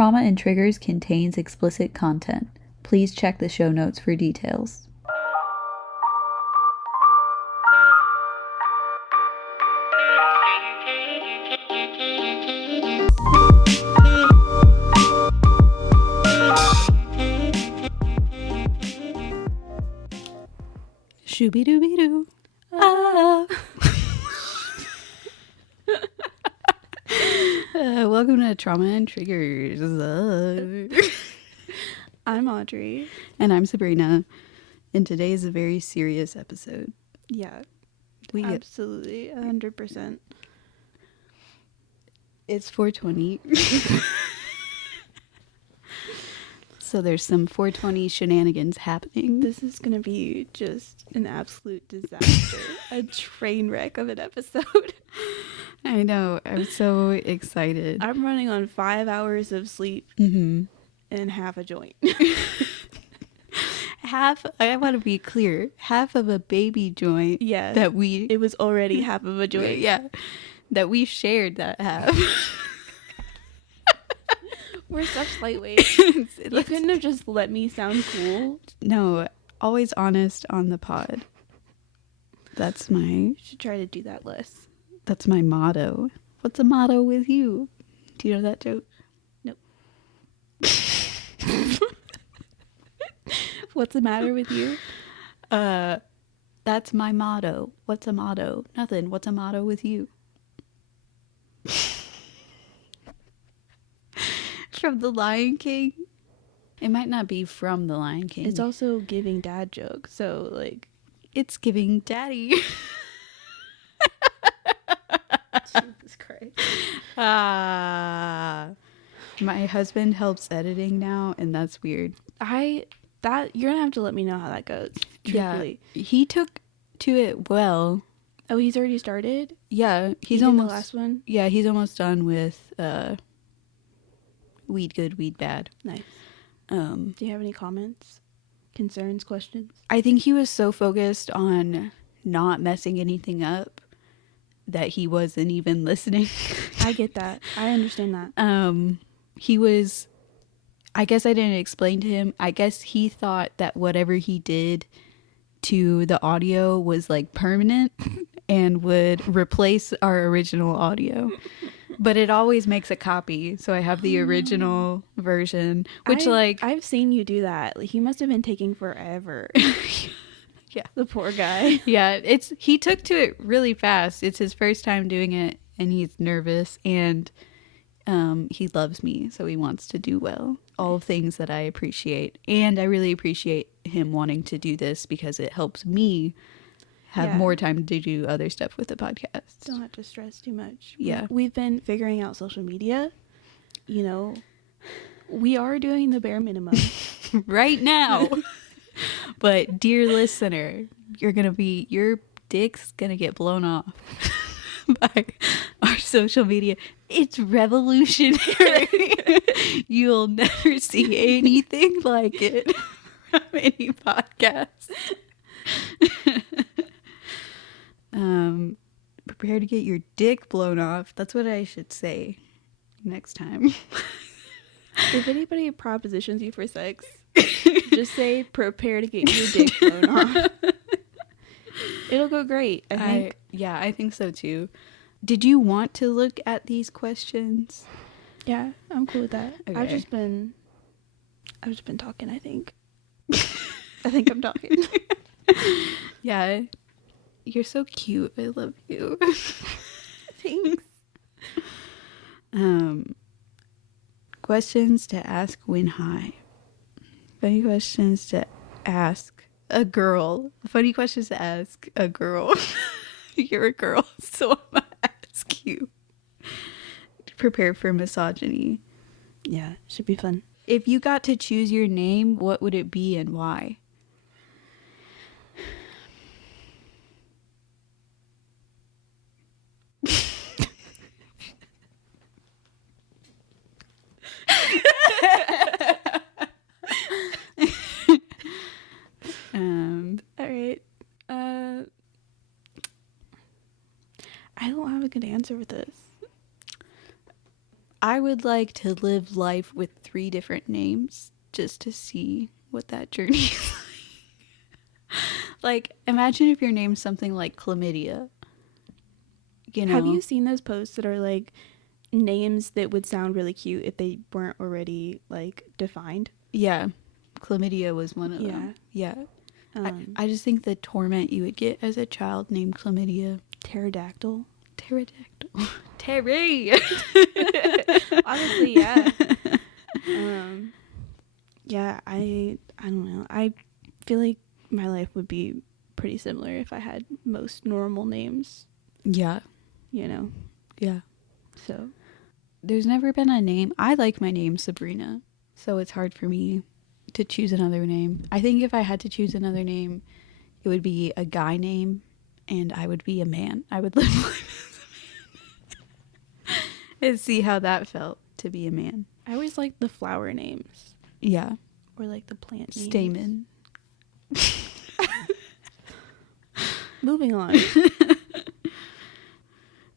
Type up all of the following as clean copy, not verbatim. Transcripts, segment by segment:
Trauma and Triggers contains explicit content. Please check the show notes for details. Shooby-dooby-doo. Ah. Welcome to Trauma and Triggers. I'm Audrey. And I'm Sabrina. And today is a very serious episode. Yeah, absolutely, 100%. It's 420. So there's some 420 shenanigans happening. This is going to be just an absolute disaster. A train wreck of an episode. I know. I'm so excited. I'm running on 5 hours of sleep and half a joint. I want to be clear, half of a baby joint. Yeah. It was already half of a joint. Yeah. That we shared that half. We're such lightweight. You couldn't have just let me sound cool. No, always honest on the pod. You should try to do that less. That's my motto. What's a motto with you? Do you know that joke? Nope. What's the matter with you? That's my motto. What's a motto? Nothing. What's a motto with you? From The Lion King. It might not be from The Lion King. It's also giving dad jokes, so like it's giving daddy. Jesus Christ. My husband helps editing now, and that's weird. You're gonna have to let me know how that goes. Truthfully. Yeah, he took to it well. Oh, he's already started? Yeah, he's almost the last one. Yeah, he's almost done with Weed Good, Weed Bad. Nice. Do you have any comments, concerns, questions? I think he was so focused on not messing anything up that he wasn't even listening. I get that. I understand that. I guess I didn't explain to him. I guess he thought that whatever he did to the audio was like permanent and would replace our original audio. But it always makes a copy, so I have the original version, which I've seen you do that. Like, he must have been taking forever. Yeah, the poor guy. Yeah, he took to it really fast. It's his first time doing it, and he's nervous, and he loves me, so he wants to do well. All things that I appreciate, and I really appreciate him wanting to do this because it helps me have more time to do other stuff with the podcast. Don't have to stress too much. Yeah. We've been figuring out social media. You know, we are doing the bare minimum. Right now. But dear listener, your dick's gonna get blown off by our social media. It's revolutionary. You'll never see anything like it from any podcast. Prepare to get your dick blown off. That's what I should say next time. If anybody propositions you for sex, just say prepare to get your dick blown off. It'll go great, I think. I think so too. Did you want to look at these questions? Yeah, I'm cool with that. Okay. I've just been talking, I think. I think I'm talking. Yeah. You're so cute. I love you. Thanks. Questions to ask when high. Funny questions to ask a girl. Funny questions to ask a girl. You're a girl, so I'm gonna ask you. Prepare for misogyny. Yeah, should be fun. If you got to choose your name, what would it be and why? All right. I don't have a good answer for this. I I would like to live life with 3 different names just to see what that journey is like. Imagine if your name's something like Chlamydia. You know? Have you seen those posts that are like names that would sound really cute if they weren't already like defined? Yeah. Chlamydia was one of them. Yeah. I just think the torment you would get as a child named Chlamydia. Pterodactyl. Terry. Honestly, yeah. Yeah, I don't know. I feel like my life would be pretty similar if I had most normal names. Yeah. You know? Yeah. So. There's never been a name. I like my name Sabrina, so it's hard for me to choose another name. I think if I had to choose another name, it would be a guy name, and I would be a man. I would live life as a man and see how that felt to be a man. I always like the flower names. Yeah. Or like the plant names. Stamen. Moving on.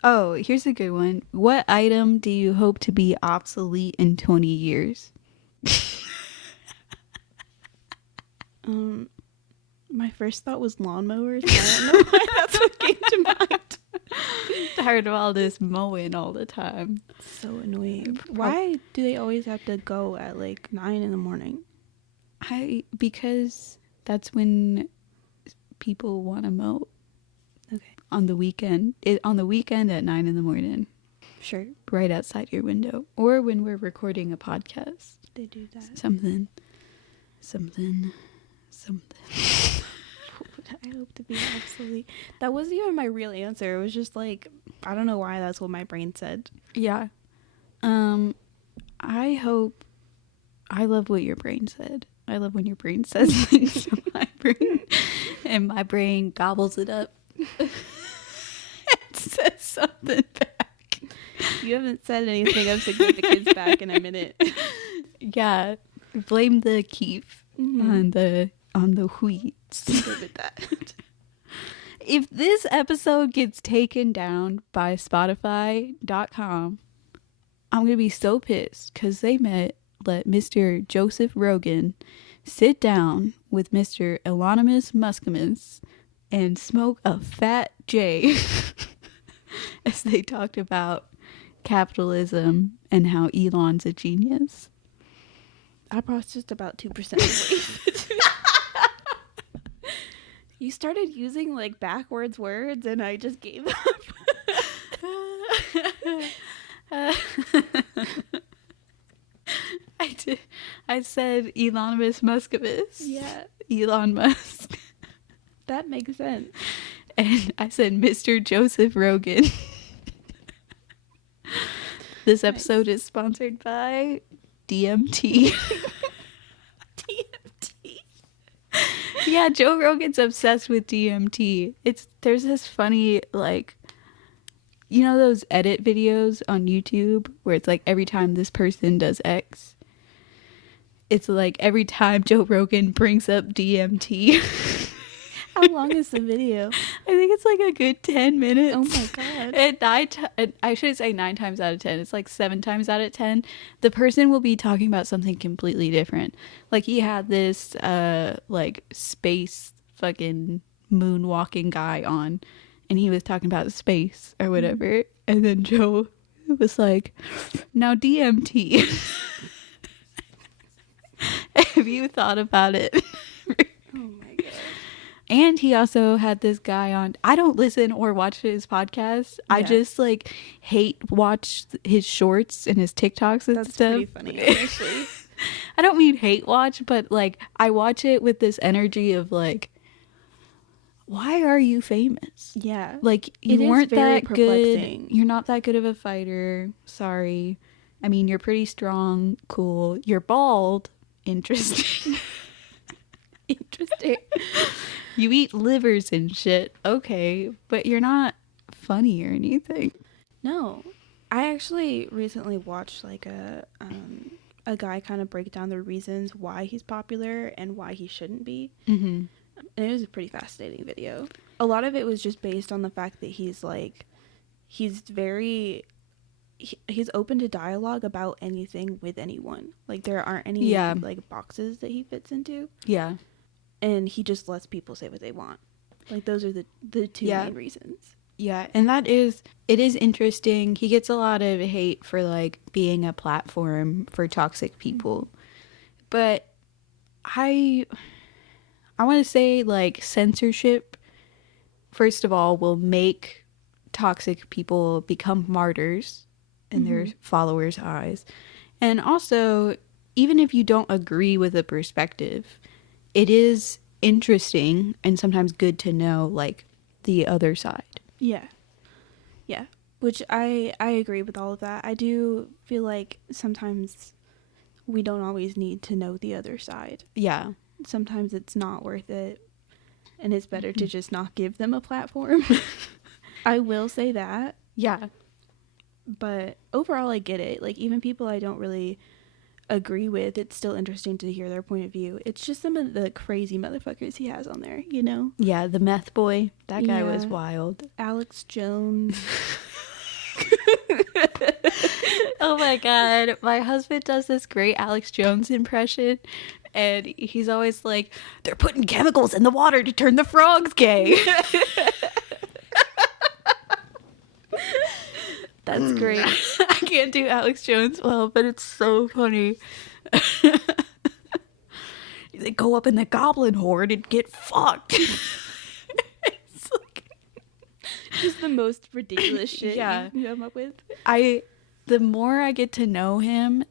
Oh, here's a good one. What item do you hope to be obsolete in 20 years? My first thought was lawnmowers. I don't know why that's what came to mind. Tired of all this mowing all the time. So annoying. Why do they always have to go at like 9 in the morning? Because that's when people want to mow. Okay. On the weekend. On the weekend at 9 in the morning. Sure. Right outside your window. Or when we're recording a podcast. They do that. Something. I hope to be obsolete. That wasn't even my real answer. It was just like, I don't know why that's what my brain said. Yeah. I love what your brain said. I love when your brain says things to my brain. And my brain gobbles it up. It says something back. You haven't said anything of significance back in a minute. Yeah. Blame the keef on the wheat. With that. If this episode gets taken down by Spotify.com, I'm going to be so pissed because they let Mr. Joseph Rogan sit down with Mr. Elonimus Muscimus and smoke a fat J as they talked about capitalism and how Elon's a genius. I processed about 2% of weight. You started using like backwards words and I just gave up. I said Elonimus Muscimus. Yeah. Elon Musk. That makes sense. And I said Mr. Joseph Rogan. This episode is sponsored by DMT. DMT. Yeah, Joe Rogan's obsessed with DMT. There's this funny, like, you know those edit videos on YouTube where it's like every time this person does X, it's like every time Joe Rogan brings up DMT. How long is the video? I think it's like a good 10 minutes. Oh my god. And I should say 9 times out of 10. It's like 7 times out of 10. The person will be talking about something completely different. Like he had this like space fucking moonwalking guy on, and he was talking about space or whatever. And then Joe was like, now DMT. Have you thought about it? Oh my god. And he also had this guy on. I don't listen or watch his podcast. Yeah. I just like watch his shorts and his TikToks and That's stuff. That's pretty funny, actually. I don't mean hate watch, but like I watch it with this energy of like, why are you famous? Yeah. Like you weren't that perplexing. Good. You're not that good of a fighter. Sorry. I mean, you're pretty strong. Cool. You're bald. Interesting. Interesting. You eat livers and shit. Okay. But you're not funny or anything. No. I actually recently watched like a guy kind of break down the reasons why he's popular and why he shouldn't be. Mm-hmm. And it was a pretty fascinating video. A lot of it was just based on the fact that he's he's open to dialogue about anything with anyone. Like there aren't any Yeah. like boxes that he fits into, Yeah. and he just lets people say what they want. Like those are the two Yeah. main reasons. Yeah, and it is interesting. He gets a lot of hate for like being a platform for toxic people. But I want to say like censorship first of all will make toxic people become martyrs in their followers' eyes. And also, even if you don't agree with a perspective, it is interesting and sometimes good to know like the other side. Yeah. Yeah. Which I agree with all of that. I do feel like sometimes we don't always need to know the other side. Yeah. Sometimes it's not worth it, and it's better to just not give them a platform. I will say that. Yeah. But overall, I get it. Like, even people I don't really agree with, it's still interesting to hear their point of view. It's just some of the crazy motherfuckers he has on there, you know? Yeah, the meth boy. That guy was Yeah. wild. Alex Jones. Oh my god. My husband does this great Alex Jones impression. And he's always like, they're putting chemicals in the water to turn the frogs gay. That's great. I can't do Alex Jones well, but it's so funny. They go up in the goblin horde and get fucked. It's like, Just the most ridiculous shit Yeah. you can come up with. the more I get to know him,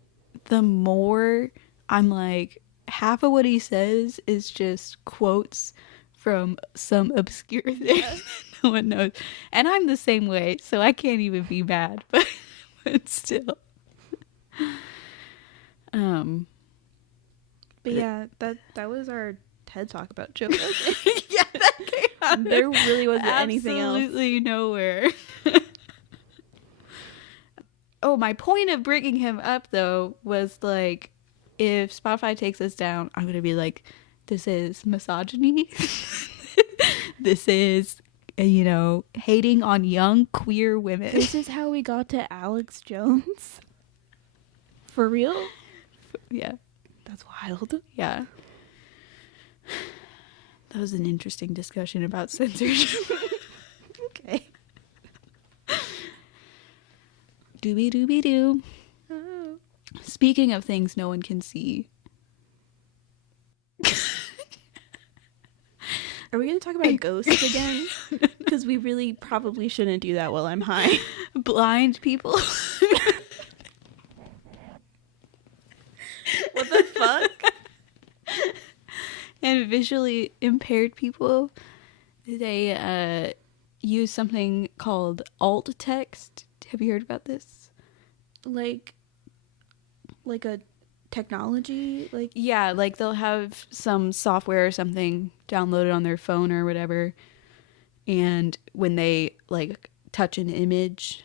the more I'm like, half of what he says is just quotes from some obscure thing no one knows. And I'm the same way, so I can't even be mad, but still. But yeah, that was our TED Talk about Joe Rogan. Yeah, that came out There really wasn't anything else. absolutely nowhere. Oh, my point of bringing him up though was like, if Spotify takes us down, I'm gonna be like, this is misogyny. This is, hating on young queer women. This is how we got to Alex Jones. For real? Yeah, That's wild. yeah. That was an interesting discussion about censorship. Okay. Doobie doobie doo. Oh. Speaking of things no one can see. Are we going to talk about ghosts again? Because we really probably shouldn't do that while I'm high. Blind people. What the fuck? And visually impaired people, they use something called alt text. Have you heard about this? Like a technology? Like, Yeah, like they'll have some software or something downloaded on their phone or whatever, and when they like touch an image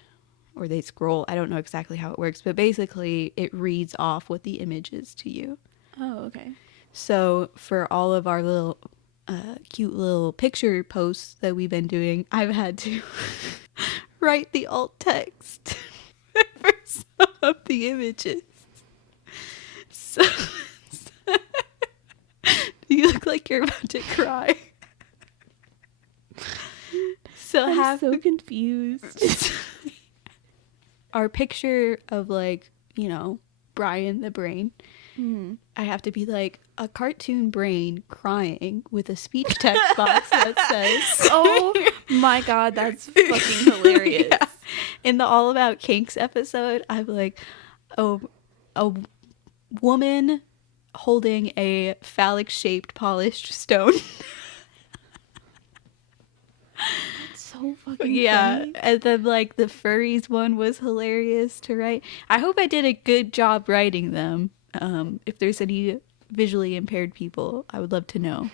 or they scroll, I don't know exactly how it works, but basically it reads off what the image is to you. oh, okay. So for all of our little cute little picture posts that we've been doing, I've had to write the alt text for some of the images. So you look like you're about to cry. So I'm so confused. our picture of like, Brian the brain. I have to be like a cartoon brain crying with a speech text box that says, Oh my god, that's fucking hilarious. Yeah. In the All About Kinks episode, I'm like, a woman holding a phallic shaped polished stone. So fucking Yeah. funny. And then like the furries one was hilarious to write. I hope I did a good job writing them. If there's any visually impaired people, I would love to know.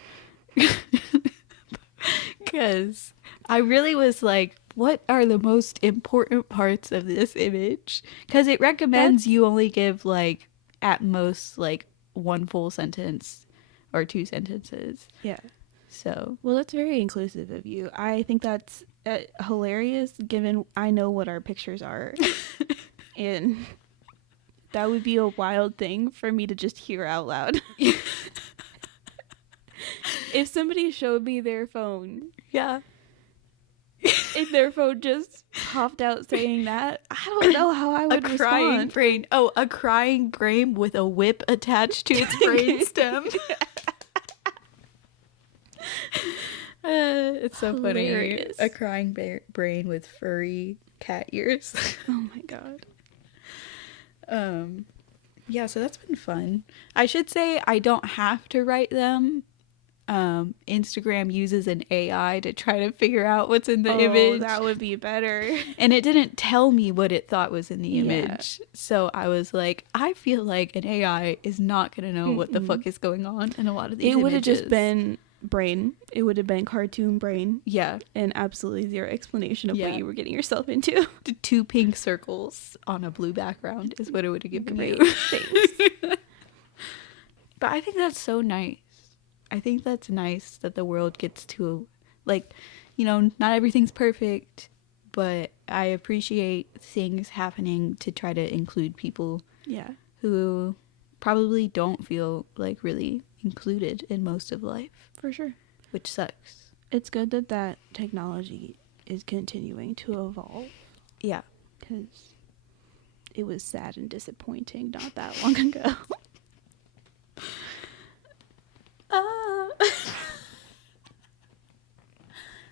Because I really was like, what are the most important parts of this image? Because it recommends you only give like at most like one full sentence or two sentences. Yeah. So Well, that's very inclusive of you. I think that's hilarious given I know what our pictures are. And that would be a wild thing for me to just hear out loud. If somebody showed me their phone, Yeah. and their phone just popped out saying that, I don't know how I would A crying respond. brain. Oh, a crying brain with a whip attached to its brain stem. It's so Hilarious. funny. A crying brain with furry cat ears. Oh my god. Yeah, so that's been fun. I should say I don't have to write them. Instagram uses an AI to try to figure out what's in the image. That would be better. And it didn't tell me what it thought was in the Yeah. image. So I was like, I feel like an AI is not going to know what the fuck is going on in a lot of these images. It would have just been brain. It would have been cartoon brain. Yeah. And absolutely zero explanation of Yeah. what you were getting yourself into. 2 pink circles on a blue background is what it would have given Great. you. Thanks. But I think that's so nice. I think that's nice that the world gets to, like, you know, not everything's perfect, but I appreciate things happening to try to include people Yeah. who probably don't feel like really included in most of life, For sure. which sucks. It's good that technology is continuing to evolve. Yeah. Because it was sad and disappointing not that long ago.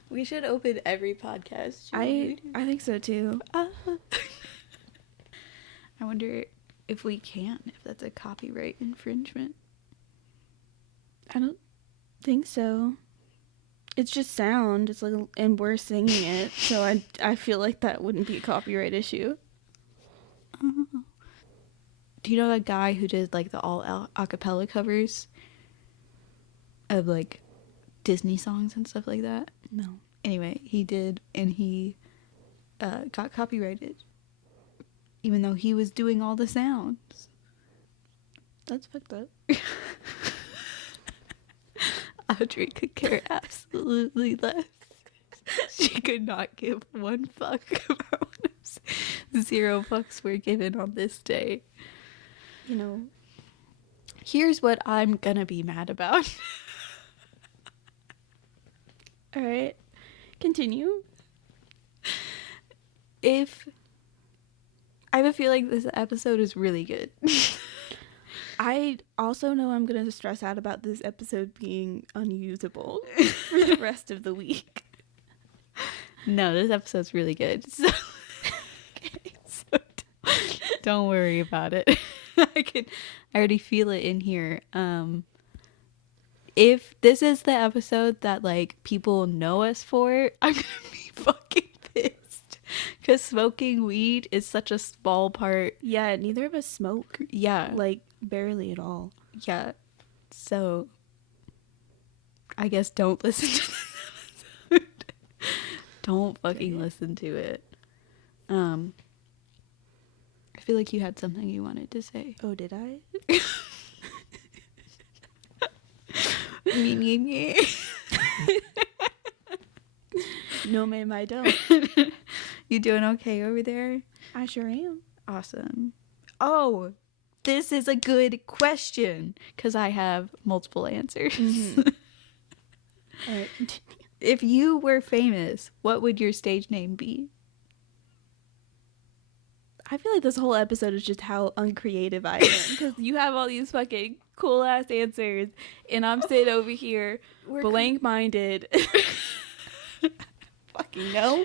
We should open every podcast. I think so too. I wonder if we can, if that's a copyright infringement. I don't think so. It's just sound. It's like, and we're singing it, so I feel like that wouldn't be a copyright issue. Do you know that guy who did like the all acapella covers of like Disney songs and stuff like that? No. Anyway, he did, and he got copyrighted, even though he was doing all the sounds. That's fucked up. Audrey could care absolutely less. She could not give one fuck about what 0 fucks were given on this day. You know. Here's what I'm gonna be mad about. All right. Continue. I have a feeling this episode is really good. I also know I'm going to stress out about this episode being unusable for the rest of the week. No, this episode's really good. So, so don't worry about it. I already feel it in here. If this is the episode that like people know us for, I'm gonna be fucking pissed. Because smoking weed is such a small part. Yeah, neither of us smoke. Yeah. Like, barely at all. Yeah. So, I guess don't listen to this episode. Don't fucking listen to it. I feel like you had something you wanted to say. Oh, did I? Me. No, ma'am, I don't. You doing okay over there? I sure am. Awesome. Oh, this is a good question because I have multiple answers. Mm-hmm. All right, continue. If you were famous, what would your stage name be? I feel like this whole episode is just how uncreative I am because you have all these fucking cool ass answers and I'm sitting over here blank minded. Fucking no.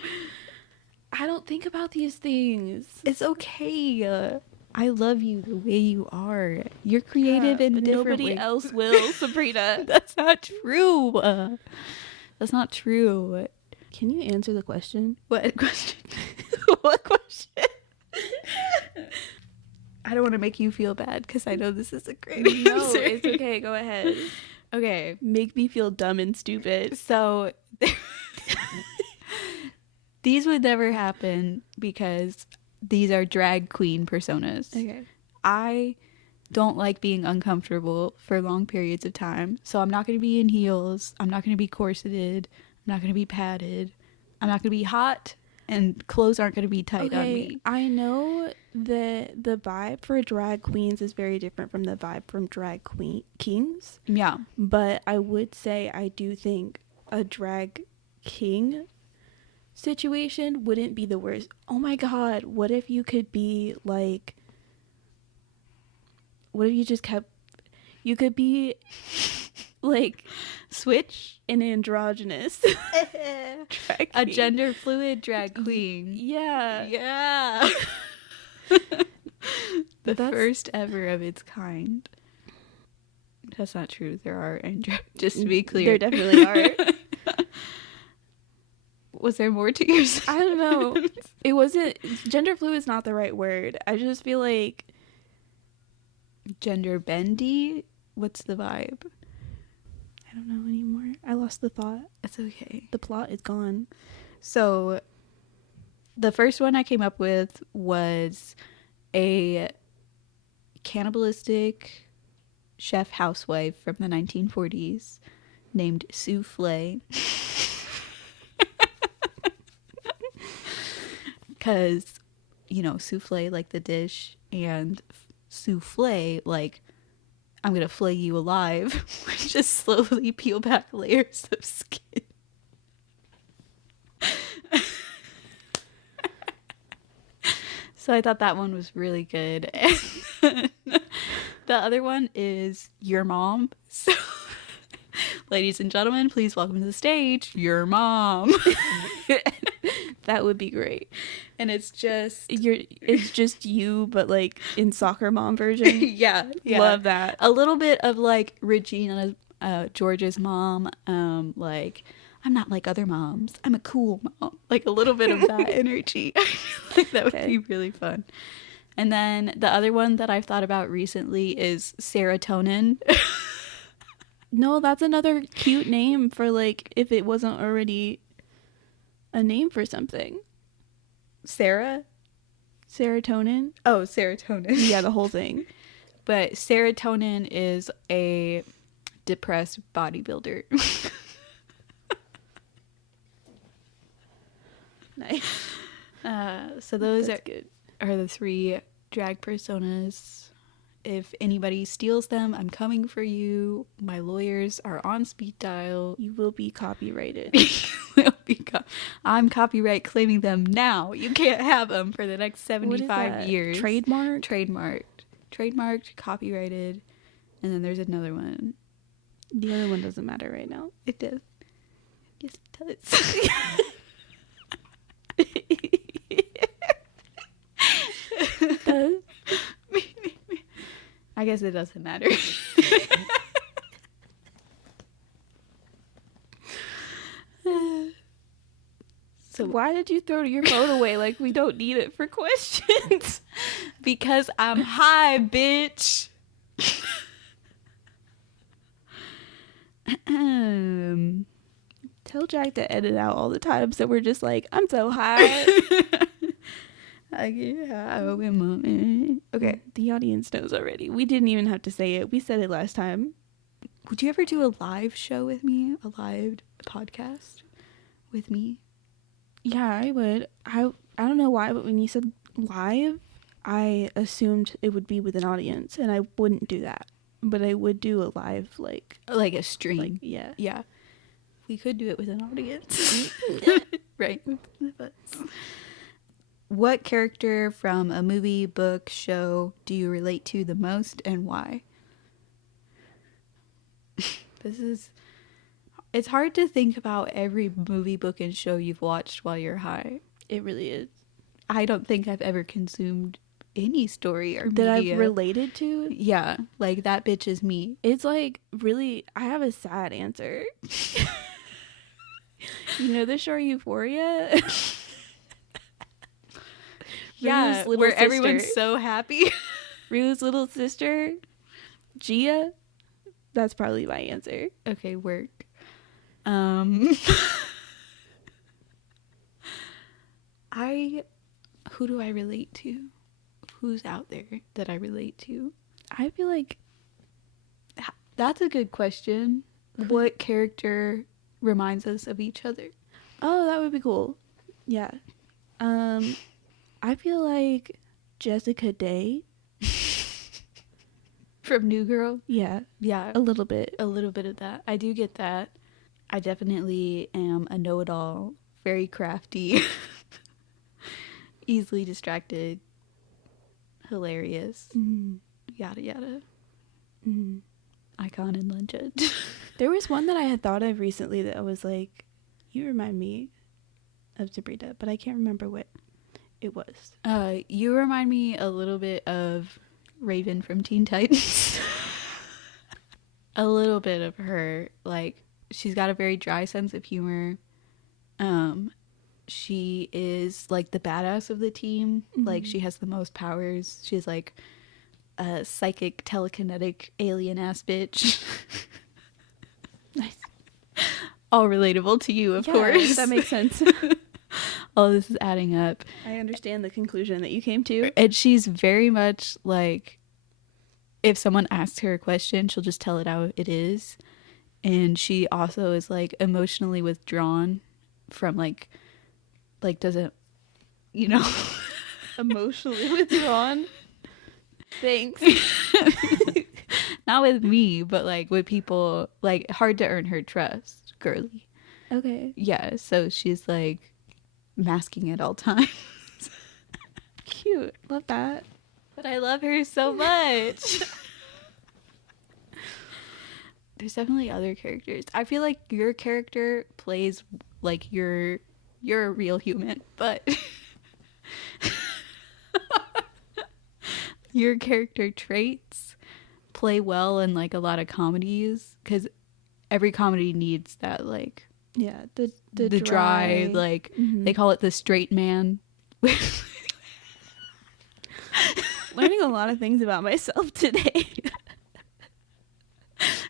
I don't think about these things. It's okay. I love you the way you are. You're creative in but different nobody ways. else will, Sabrina. That's not true. That's not true. Can you answer the question? What question? What question? I don't want to make you feel bad because I know this is a great No, answer. it's okay. Go ahead. Okay. Make me feel dumb and stupid. So these would never happen because these are drag queen personas. Okay. I don't like being uncomfortable for long periods of time. So I'm not going to be in heels. I'm not going to be corseted. I'm not going to be padded. I'm not going to be hot. and clothes aren't going to be tight on Okay, me. I know that the vibe for drag queens is very different from the vibe from drag kings. Yeah. But I would say I do think a drag king situation wouldn't be the worst. Oh my god, what if you could be like, what if you just kept, you could be like Switch? an androgynous drag A queen. gender fluid drag queen. Yeah. Yeah. The That's- first ever of its kind. That's not true. There are just to be clear. There definitely are. Was there more to yours? I don't know. It wasn't, gender fluid is not the right word. I just feel like Gender bendy? What's the vibe? I don't know anymore. I lost the thought. It's okay. The plot is gone. So the first one I came up with was a cannibalistic chef housewife from the 1940s named Souffle. Because, you know, souffle like the dish, and souffle like I'm going to flay you alive. Just slowly peel back layers of skin. So I thought that one was really good. And the other one is Your Mom. So, ladies and gentlemen, please welcome to the stage, Your Mom. That would be great. And it's just... It's just you, but like in soccer mom version. yeah. Love that. A little bit of like Regina George's mom, like, I'm not like other moms. I'm a cool mom. Like a little bit of that energy. I feel like that would be really fun. And then the other one that I've thought about recently is Serotonin. No, that's another cute name for like if it wasn't already a name for something. Sarah? Serotonin. Oh, serotonin. Yeah, the whole thing. But serotonin is a depressed bodybuilder. Nice. So those That's good. are the three drag personas. If anybody steals them, I'm coming for you. My lawyers are on speed dial. You will be copyrighted. I'm copyright claiming them now. You can't have them for the next What is 75 that? years. Trademarked, copyrighted, and then there's another one. The other one doesn't matter right now. It does. Yes, it does. I guess it doesn't matter. So why did you throw your phone away like we don't need it for questions? Because I'm high, bitch. Tell Jack to edit out all the times that we're just like, I'm so high. I get high with my... Okay. The audience knows already. We didn't even have to say it. We said it last time. Would you ever do a live show with me? A live podcast with me? Yeah, I would. I don't know why, but when you said live, I assumed it would be with an audience, and I wouldn't do that. But I would do a live, like a stream. like, yeah. Yeah. We could do it with an audience. Right. What character from a movie, book, show do you relate to the most, and why? It's hard to think about every movie, book, and show you've watched while you're high. It really is. I don't think I've ever consumed any story or That media. I've related to. Yeah, like that bitch is me. It's like, really, I have a sad answer. You know the show Euphoria? Yeah, Rue's little where sister. everyone's so happy. Rue's little sister, Gia. That's probably my answer. Okay, work. Who do I relate to? Who's out there that I relate to? I feel like That's a good question. What character reminds us of each other? oh, that would be cool. Yeah. I feel like Jessica Day. From New Girl? Yeah, Yeah, a little bit. a little bit of that. I do get that. I definitely am a know-it-all, very crafty, easily distracted, hilarious, yada yada. Icon and legend. There was one that I had thought of recently that I was like, you remind me of Sabrina, but I can't remember what it was. You remind me a little bit of Raven from Teen Titans. A little bit of her. Like, she's got a very dry sense of humor. She is like the badass of the team. Like, she has the most powers. She's like a psychic, telekinetic, alien ass bitch. Nice. All relatable to you, of course. That makes sense. All this is adding up. I understand the conclusion that you came to. And she's very much like, if someone asks her a question, she'll just tell it how it is. And she also is like emotionally withdrawn from like doesn't, you know. Emotionally withdrawn. Thanks. Not with me, but like with people, like hard to earn her trust, girly. Okay. Yeah, so she's like masking at all times. Cute. Love that. But I love her so much. There's definitely other characters. I feel like your character plays like you're a real human, but your character traits play well in like a lot of comedies, because every comedy needs that, like, Yeah, the dry, like, they call it the straight man. Learning a lot of things about myself today.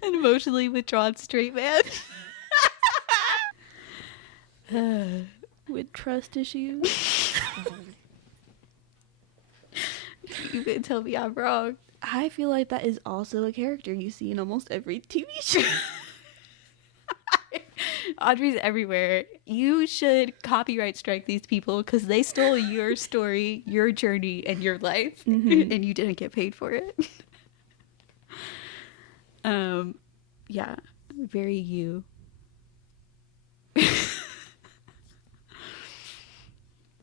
An emotionally withdrawn straight man. With trust issues. You can tell me I'm wrong. I feel like that is also a character you see in almost every TV show. Audrey's everywhere. You should copyright strike these people because they stole your story, your journey, and your life, and you didn't get paid for it. Yeah, very you.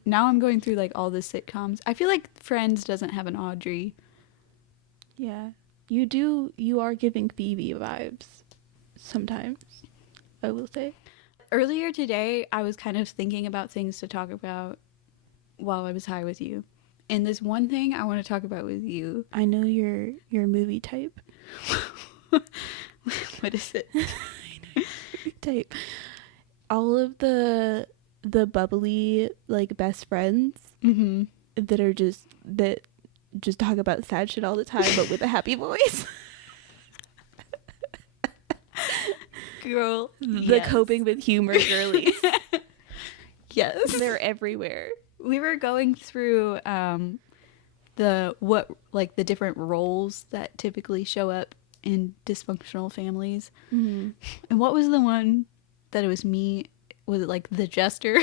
Now I'm going through like all the sitcoms. I feel like Friends doesn't have an Audrey. Yeah. You are giving Phoebe vibes sometimes, I will say. Earlier today, I was kind of thinking about things to talk about while I was high with you. And this one thing I want to talk about with you. I know your movie type. What is it? Type. All of the bubbly, like, best friends that just talk about sad shit all the time, but with a happy voice. Girl, The coping with humor girlies. Yes. They're everywhere. We were going through the different roles that typically show up in dysfunctional families. And what was the one that it was me? Was it like the jester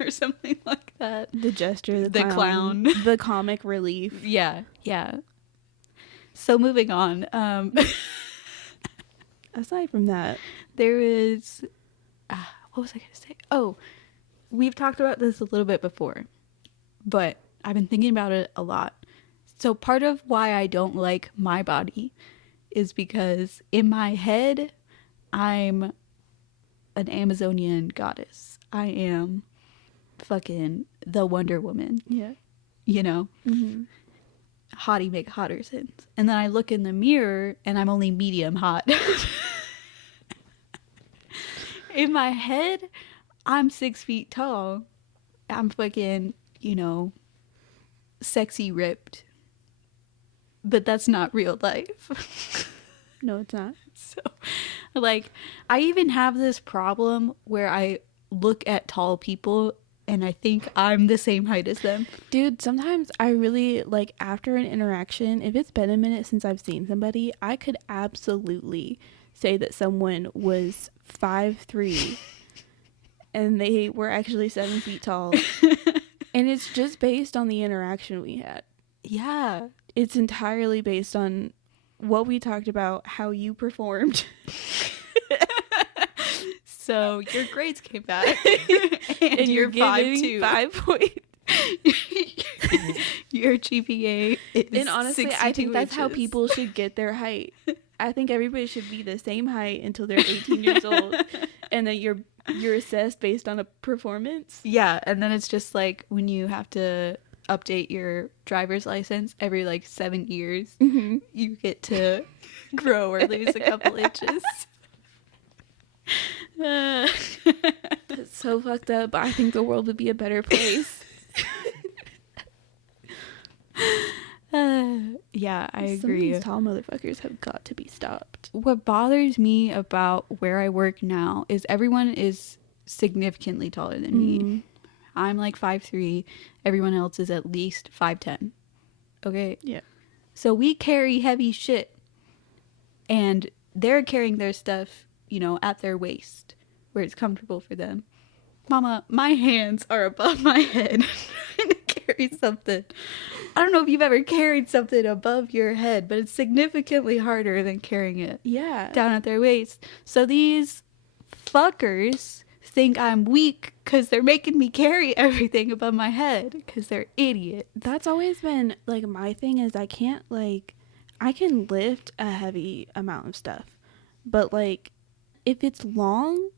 or something like that? The jester, The clown. the comic relief. Yeah. So moving on. Aside from that, There is, what was I going to say? Oh, we've talked about this a little bit before, but I've been thinking about it a lot. So part of why I don't like my body is because in my head, I'm an Amazonian goddess. I am fucking the Wonder Woman, yeah. you know? Hottie make hotter sins. And then I look in the mirror and I'm only medium hot. In my head, I'm 6 feet tall. I'm fucking, sexy ripped. But that's not real life. No, it's not. So, like, I even have this problem where I look at tall people and I think I'm the same height as them. Dude, sometimes I really, like, after an interaction, if it's been a minute since I've seen somebody, I could absolutely say that someone was 5'3" and they were actually 7 feet tall. And it's just based on the interaction we had. Yeah. It's entirely based on what we talked about, how you performed. So your grades came back. and you're giving 5 points. Your GPA is And honestly, I think that's how inches. people should get their height. I think everybody should be the same height until they're 18 years old. And then you're assessed based on a performance. Yeah, and then it's just like when you have to update your driver's license every like 7 years, you get to grow or lose a couple inches. It's so fucked up. I think the world would be a better place. Yeah, I Some of agree. these tall motherfuckers have got to be stopped. What bothers me about where I work now is everyone is significantly taller than me. I'm like 5'3". Everyone else is at least 5'10". Okay? Yeah. So we carry heavy shit. And they're carrying their stuff, you know, at their waist where it's comfortable for them. Mama, my hands are above my head trying to carry something. I don't know if you've ever carried something above your head, but it's significantly harder than carrying it down at their waist. So these fuckers think I'm weak because they're making me carry everything above my head because they're idiots. That's always been like my thing is I can lift a heavy amount of stuff, but like if it's long,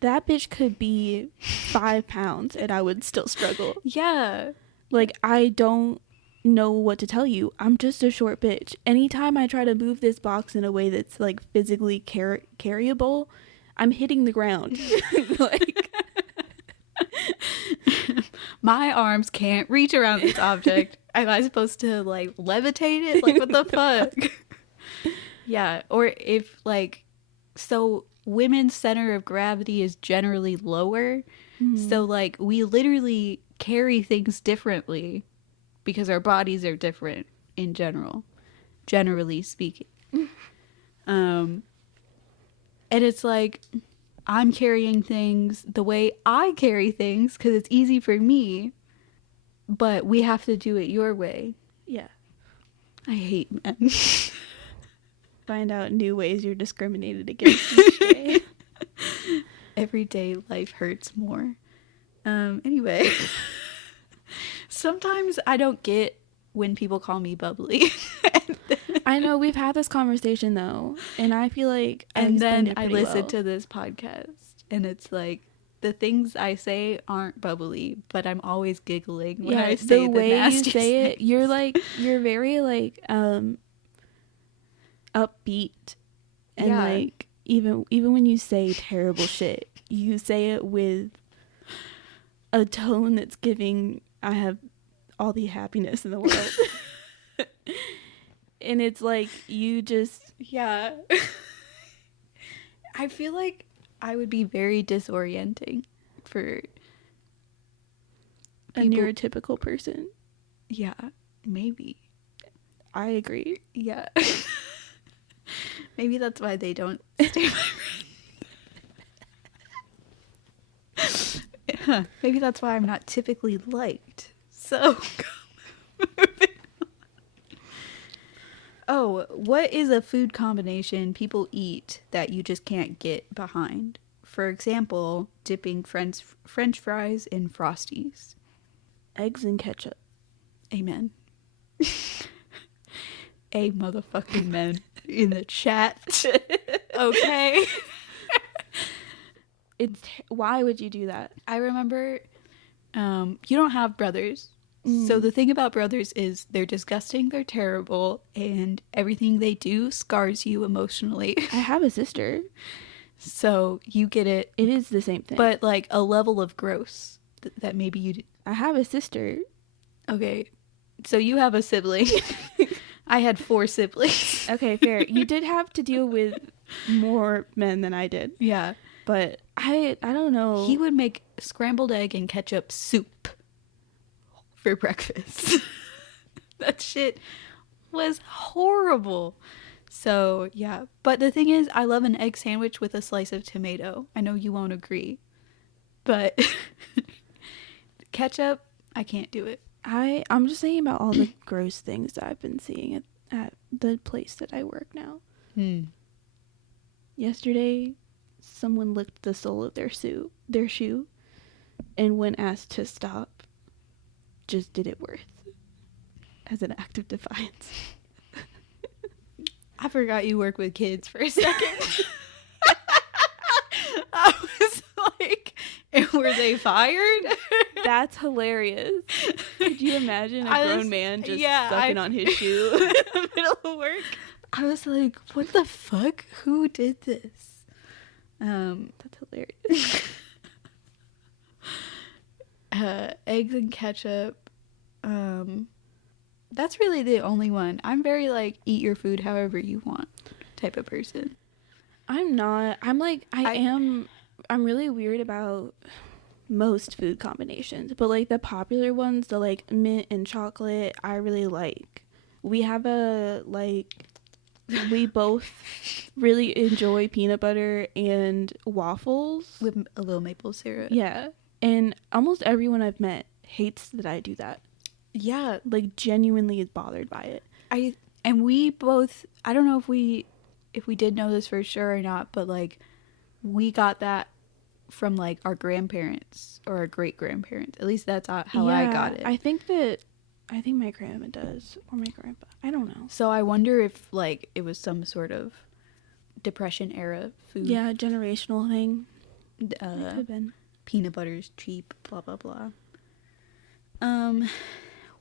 that bitch could be 5 pounds and I would still struggle. Yeah. Like I don't know what to tell you. I'm just a short bitch. Anytime I try to move this box in a way that's like physically carryable, I'm hitting the ground. Like my arms can't reach around this object. Am I supposed to like levitate it? Like what the fuck? Yeah, or if like so women's center of gravity is generally lower. So like we literally carry things differently because our bodies are different in general, generally speaking. And it's like I'm carrying things the way I carry things because it's easy for me, but we have to do it your way. yeah. I hate men. Find out new ways you're discriminated against each day. Everyday life hurts more. Anyway. Sometimes I don't get when people call me bubbly. I know we've had this conversation though, and I feel like and then I listen to this podcast and it's like the things I say aren't bubbly, but I'm always giggling when I say the way you say things. it, you're very like upbeat, and like even when you say terrible shit, you say it with a tone that's giving I have all the happiness in the world. And it's like you just I feel like I would be very disorienting for a neurotypical person. Yeah, maybe. I agree. Yeah. Maybe that's why they don't stay my friend. Maybe that's why I'm not typically liked. So, moving on. Oh, what is a food combination people eat that you just can't get behind? For example, dipping French fries in Frosties. Eggs and ketchup. Amen. A motherfucking man in the chat. Okay. Why would you do that? I remember you don't have brothers. So the thing about brothers is they're disgusting, they're terrible, and everything they do scars you emotionally. I have a sister. So you get it. It is the same thing. But like a level of gross that maybe you... I have a sister. Okay. So you have a sibling. I had 4 siblings. Okay, fair. You did have to deal with more men than I did. Yeah. But I don't know. He would make scrambled egg and ketchup soup for breakfast. That shit was horrible. So, yeah. But the thing is, I love an egg sandwich with a slice of tomato. I know you won't agree. But ketchup, I can't do it. I'm just thinking about all the gross things that I've been seeing at the place that I work now. Yesterday, someone licked the sole of their shoe, and when asked to stop, just did it worse as an act of defiance. I forgot you work with kids for a second. I was like, were they fired? That's hilarious. Could you imagine a grown man just sucking on his shoe in the middle of work? I was like, what the fuck? Who did this? That's hilarious. Eggs and ketchup. That's really the only one. I'm very like, eat your food however you want type of person. I'm not. I'm like, I'm really weird about most food combinations, but like the popular ones, the like mint and chocolate, I really like. We have we both really enjoy peanut butter and waffles with a little maple syrup. Yeah, and almost everyone I've met hates that I do that. Yeah, like genuinely is bothered by it. And we both, I don't know if we did know this for sure or not, but like we got that from like our grandparents or our great grandparents. At least that's how I got it. I think my grandma does, or my grandpa. I don't know. So I wonder if like it was some sort of Depression era food. Yeah, generational thing. It could have been. Peanut butter's cheap, blah blah blah.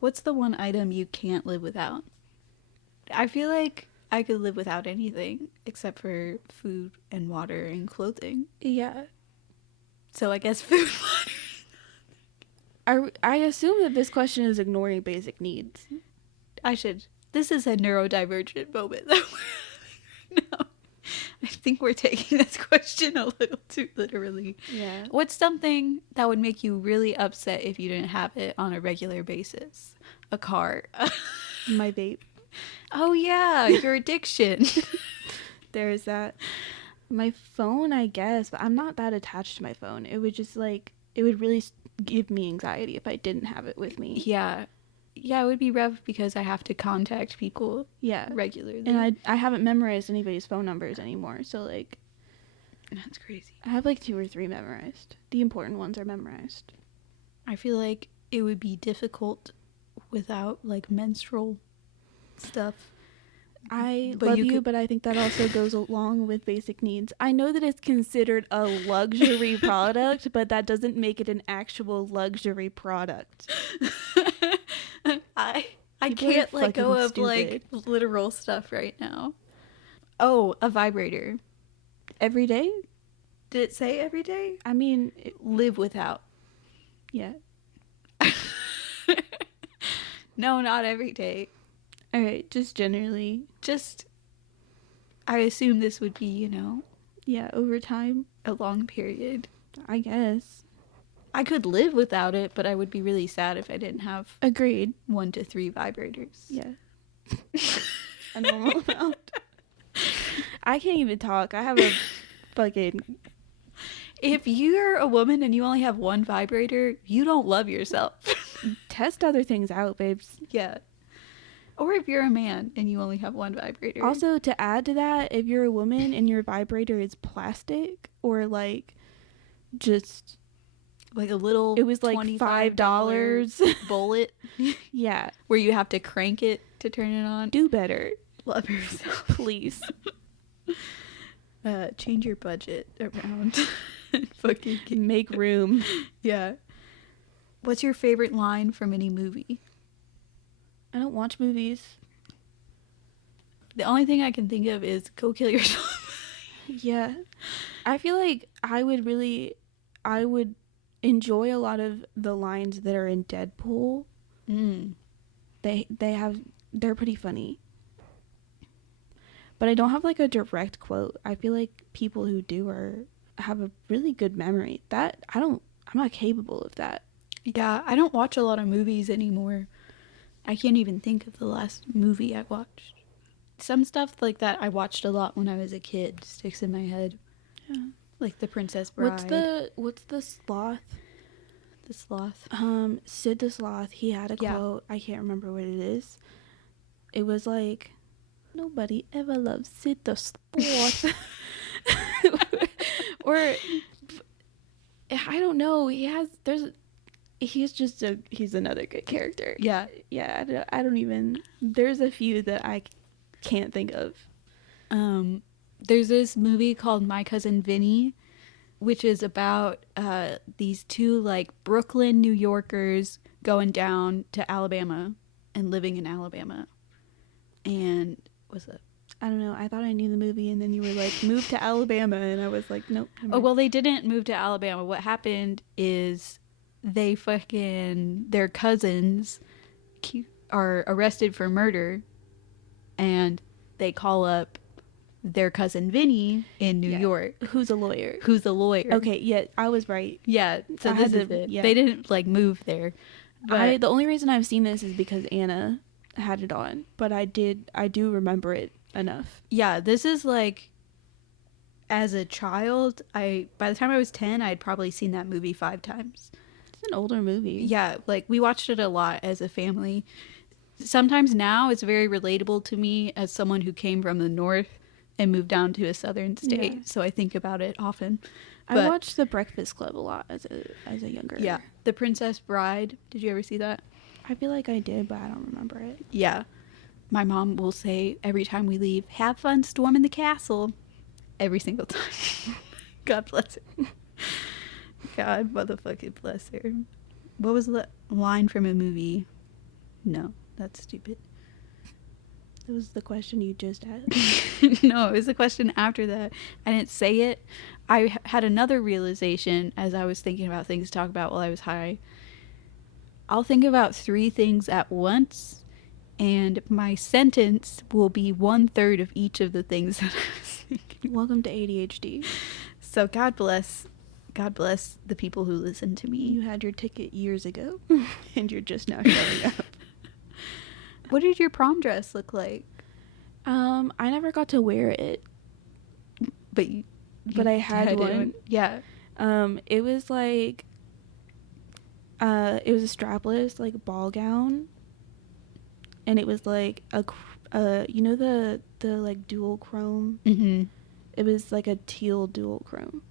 What's the one item you can't live without? I feel like I could live without anything except for food and water and clothing. Yeah. So I guess food, water. I assume that this question is ignoring basic needs. This is a neurodivergent moment that we're having right now. I think we're taking this question a little too literally. Yeah. What's something that would make you really upset if you didn't have it on a regular basis? A car. My vape. Oh yeah, your addiction. There's that. My phone, I guess, but I'm not that attached to my phone. It would just like, it would really give me anxiety if I didn't have it with me. Yeah. Yeah, it would be rough because I have to contact people regularly. And I haven't memorized anybody's phone numbers anymore, so like... That's crazy. I have like 2 or 3 memorized. The important ones are memorized. I feel like it would be difficult without like menstrual stuff. But I think that also goes along with basic needs. I know that it's considered a luxury product, but that doesn't make it an actual luxury product. I can't let go of stupid. Like literal stuff right now. Oh, a vibrator. Every day? Did it say every day? I mean, live without. Yeah. No, not every day. All right, just generally. I assume this would be, Yeah, over time. A long period. I guess. I could live without it, but I would be really sad if I didn't have... Agreed. 1 to 3 vibrators. Yeah. A normal amount. I can't even talk. I have a fucking... If you're a woman and you only have 1 vibrator, you don't love yourself. Test other things out, babes. Yeah. Or if you're a man and you only have 1 vibrator. Also, to add to that, if you're a woman and your vibrator is plastic or like just... Like a little... It was like $5 bullet. Yeah. Where you have to crank it to turn it on. Do better. Love yourself. Please. Change your budget around. Fucking make room. Yeah. What's your favorite line from any movie? I don't watch movies. The only thing I can think of is go kill yourself. Yeah. I feel like I would enjoy a lot of the lines that are in Deadpool. They're pretty funny. But I don't have like a direct quote. I feel like people who do have a really good memory. I'm not capable of that. Yeah, I don't watch a lot of movies anymore. I can't even think of the last movie I watched. Some stuff like that I watched a lot when I was a kid sticks in my head. Yeah. Like The Princess Bride. What's the sloth? the sloth. Sid the Sloth, he had a Yeah. quote. I can't remember what it is. It was like, nobody ever loved Sid the Sloth. Or I don't know. He's another good character. Yeah. Yeah, I don't even. There's a few that I can't think of. There's this movie called My Cousin Vinny, which is about these two like Brooklyn New Yorkers going down to Alabama and living in Alabama. And what's that? I don't know. I thought I knew the movie, and then you were like, move to Alabama, and I was like, nope. Oh, well, they didn't move to Alabama. What happened is their cousins are arrested for murder, and they call up their cousin Vinny in New York. Who's a lawyer? Okay, yeah, I was right. Yeah, so this is it. Yeah. They didn't like move there. But The only reason I've seen this is because Anna had it on, but I do remember it enough. yeah, this is like, as a child, by the time I was 10, I had probably seen that movie 5 times. It's an older movie. Yeah, like we watched it a lot as a family. Sometimes now it's very relatable to me as someone who came from the north and moved down to a southern state. Yeah. So I think about it often. I But watched The Breakfast Club a lot as a younger. yeah, The Princess Bride. Did you ever see that? I feel like I did, but I don't remember it. Yeah. My mom will say every time we leave, have fun storming the castle. Every single time. God bless her. God motherfucking bless her. What was the line from a movie? No, that's stupid. That was the question you just asked. No, it was the question after that. I didn't say it. I had another realization as I was thinking about things to talk about while I was high. I'll think about 3 things at once, and my sentence will be 1/3 of each of the things that I was thinking. Welcome to ADHD. So God bless the people who listen to me. You had your ticket years ago, and you're just now showing up. What did your prom dress look like? I never got to wear it, But but I had one. Yeah. It was like, it was a strapless like ball gown, and it was like you know the like dual chrome. Mm-hmm. It was like a teal dual chrome.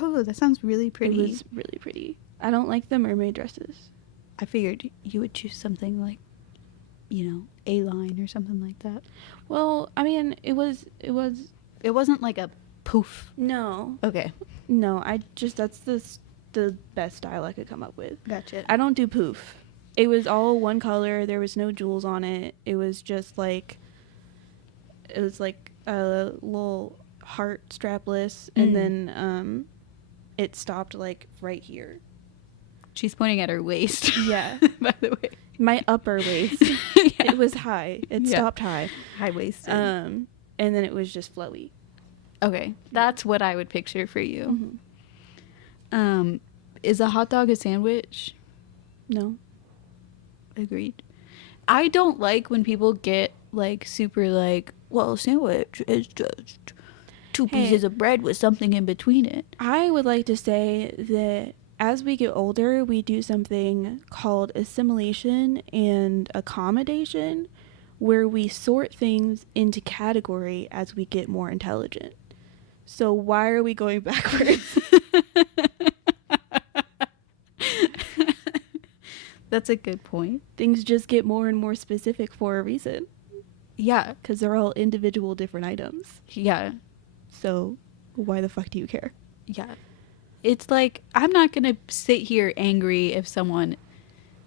Oh, that sounds really pretty. It was really pretty. I don't like the mermaid dresses. I figured you would choose something like, A-line or something like that. Well, I mean, it wasn't like a poof. no, Okay. no. That's the best style I could come up with. Gotcha. I don't do poof. It was all one color. There was no jewels on it. It was just like, it was like a little heart strapless, and then it stopped like right here. She's pointing at her waist. Yeah. By the way. My upper waist. Yeah. It was high. It stopped high. High-waisted. And then it was just flowy. Okay. That's what I would picture for you. Mm-hmm. Is a hot dog a sandwich? No. Agreed. I don't like when people get like super like, well, a sandwich is just 2 pieces of bread with something in between it. I would like to say that as we get older, we do something called assimilation and accommodation, where we sort things into category as we get more intelligent. So why are we going backwards? That's a good point. Things just get more and more specific for a reason. Yeah. Because they're all individual different items. Yeah. So why the fuck do you care? Yeah. It's like, I'm not going to sit here angry if someone...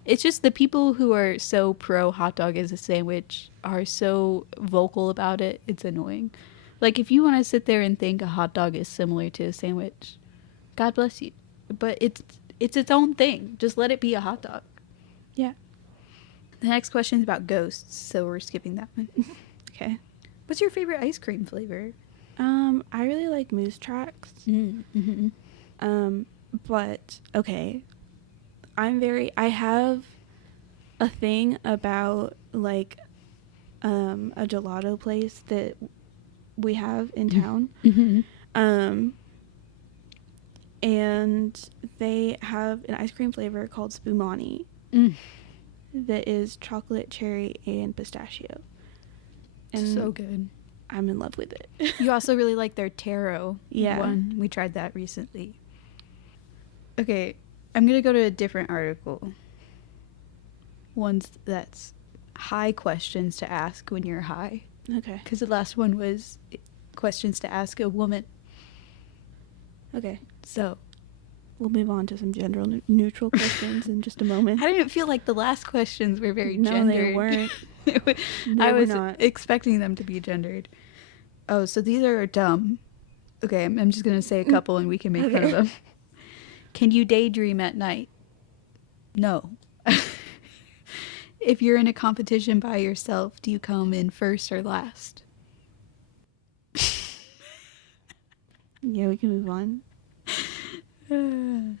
It's just the people who are so pro hot dog as a sandwich are so vocal about it. It's annoying. Like, if you want to sit there and think a hot dog is similar to a sandwich, God bless you. But it's its own thing. Just let it be a hot dog. Yeah. The next question is about ghosts, so we're skipping that one. Okay. What's your favorite ice cream flavor? I really like Moose Tracks. Mm-hmm. But okay, I have a thing about like a gelato place that we have in town. Mm-hmm. And they have an ice cream flavor called Spumani that is chocolate, cherry, and pistachio. And so good. I'm in love with it. You also really like their taro Yeah. one. We tried that recently. Okay, I'm going to go to a different article. Ones that's high questions to ask when you're high. Okay. Because the last one was questions to ask a woman. Okay. So We'll move on to some gender neutral questions in just a moment. I didn't feel like the last questions were very No, gendered. they weren't. I was not. expecting them to be gendered. Oh, so these are dumb. Okay, I'm just going to say a couple and we can make fun of them. Can you daydream at night? No. If you're in a competition by yourself, do you come in first or last? Yeah, we can move on. Why